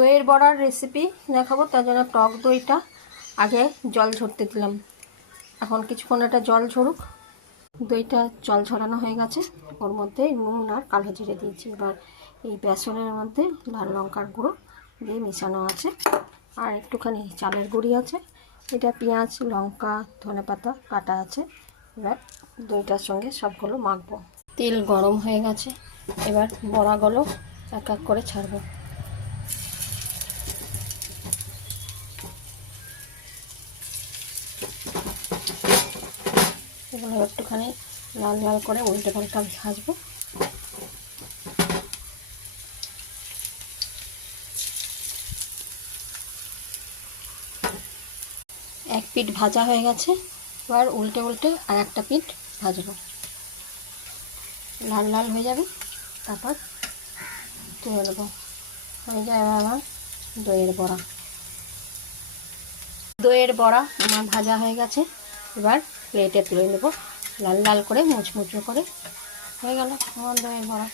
দইয়ের বড়ার রেসিপি দেখাবো। তার জন্য টক দইটা আগে জল ঝরতে দিলাম। এখন কিছুক্ষণ এটা জল ঝরুক। দইটা জল ঝরানো হয়ে গেছে। ওর মধ্যে নুন আর কালো জিরে দিয়েছি। এবার এই বেসনের মধ্যে লাল লঙ্কার গুঁড়ো দিয়ে মেশানো আছে, আর একটুখানি চালের গুঁড়ি আছে। এটা পেঁয়াজ, লঙ্কা, ধনেপাতা কাটা আছে। এবার দইটার সঙ্গে সবগুলো মাখবো। তেল গরম হয়ে গেছে, এবার বড়াগুলো এক এক করে ছাড়বো। এগুলো একটুখানি লাল লাল করে উল্টে পাল্টা ভাজবো। এক পিঠ ভাজা হয়ে গেছে, এবার উল্টে উল্টে আর একটা পিঠ ভাজবো। লাল লাল হয়ে যাবে, তারপর তুলে দেবো। হয়ে যায় আমার দইয়ের বড়া। দইয়ের বড়া আমার ভাজা হয়ে গেছে, এবার প্লেটে তুলে নেবো। লাল লাল করে মুচমুচো করে হয়ে গেল আমার দইয়ের বড়া।